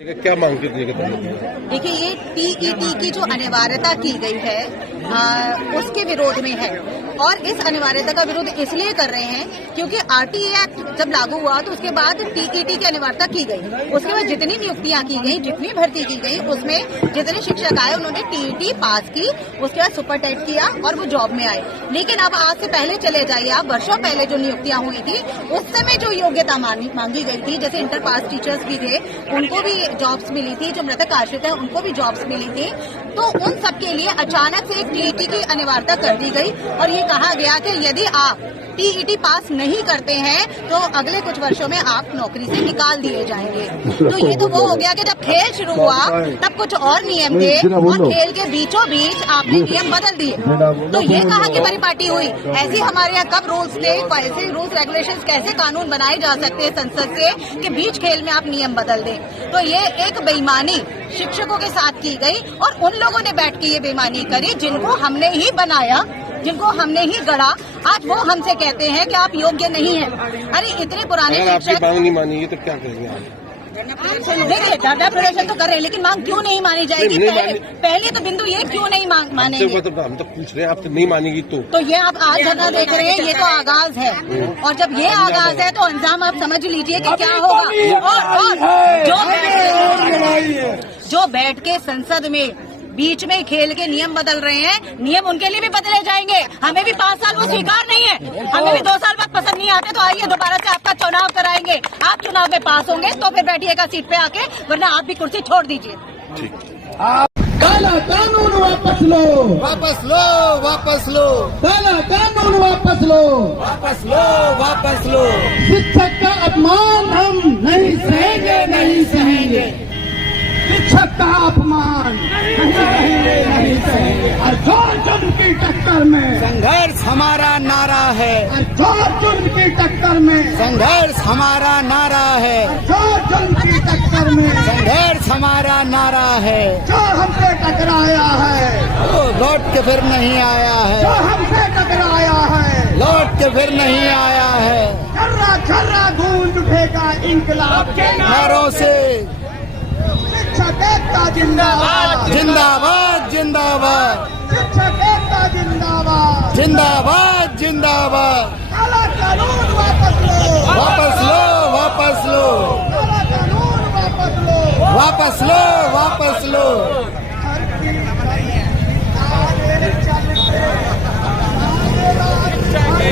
क्या मांग की थी? देखिए, ये टीईटी की जो अनिवार्यता की गई है उसके विरोध में है और इस अनिवार्यता का विरोध इसलिए कर रहे हैं क्योंकि आरटीए एक्ट जब लागू हुआ तो उसके बाद टीईटी की अनिवार्यता की गई। उसके बाद जितनी नियुक्तियां की गई, जितनी भर्ती की गई, उसमें जितने शिक्षक आए उन्होंने टीईटी पास की, उसके बाद सुपर टेट किया और वो जॉब में आए। लेकिन अब आज से पहले चले जाइए आप, वर्षों पहले जो नियुक्तियां हुई थी उस समय जो योग्यता मांगी गई थी, जैसे इंटर पास टीचर्स भी थे उनको भी जॉब्स मिली थी, जो मृतक आश्रित है उनको भी जॉब्स मिली थी, तो उन सबके लिए अचानक से एक टीईटी की अनिवार्यता कर दी गई और ये कहा गया कि यदि आप टीईटी पास नहीं करते हैं तो अगले कुछ वर्षों में आप नौकरी से निकाल दिए जाएंगे। तो ये तो वो हो गया कि जब खेल शुरू हुआ तब कुछ और नियम थे और खेल के बीचों बीच आपने नियम बदल दिए। तो ये कहा कि परिपाटी हुई। ऐसे हमारे यहाँ कब रूल्स थे, ऐसे रूल्स रेगुलेशंस कैसे कानून बनाए जा सकते हैं संसद से कि बीच खेल में आप नियम बदल दें। तो ये एक बेईमानी शिक्षकों के साथ की गई और उन लोगों ने बैठ के ये बेईमानी करी जिनको हमने ही बनाया, जिनको हमने ही गढ़ा। आज वो हमसे कहते हैं कि आप योग्य नहीं हैं। अरे इतने पुराने शिक्षक मांग नहीं मानेंगे तो क्या करेंगे आप? देखिए, धरना प्रदर्शन तो कर रहे हैं लेकिन मांग क्यों नहीं मानी जाएगी? पहले तो बिंदु ये क्यों नहीं मानेंगे? हम तो पूछ रहे हैं, आप तो नहीं मानेगी तो ये आप आज धरना देख रहे हैं, ये तो आगाज है और जब ये आगाज है तो अंजाम आप समझ लीजिए कि क्या होगा। और जो बैठ के संसद में बीच में खेल के नियम बदल रहे हैं, नियम उनके लिए भी बदले जाएंगे। हमें भी 5 साल वो स्वीकार नहीं है, हमें भी 2 साल बाद पसंद नहीं आते तो आइए दोबारा से आपका चुनाव कराएंगे। आप चुनाव में पास होंगे तो फिर बैठिएगा सीट पे आके, वरना आप भी कुर्सी छोड़ दीजिए। काला कानून वापस लो, वापस लो, वापस लो, काला कानून वापस लो, वापस लो, वापस लो। शिक्षक का अपमान हम नहीं सहेंगे, नहीं सहेंगे। शिक्षक का अपमान नहीं सहेंगे। और जोर की टक्कर में संघर्ष हमारा नारा है, जोर की टक्कर में संघर्ष हमारा नारा है, जोर की टक्कर में संघर्ष हमारा नारा है। जो हमसे टकराया है, वो लौट के फिर नहीं आया है, जो हमसे टकराया है, लौट के फिर नहीं आया है। छर्रा छर्रा गूंज उठेगा इंकलाब के नारों से शिक्षक एकता जिंदाबाद, जिंदाबाद, जिंदाबाद, शिक्षक एकता जिंदाबाद, जिंदाबाद, जिंदाबाद। काला कानून वापस लो, वापस लो, वापस लो, काला कानून वापस लो, वापस लो, वापस लो। चलते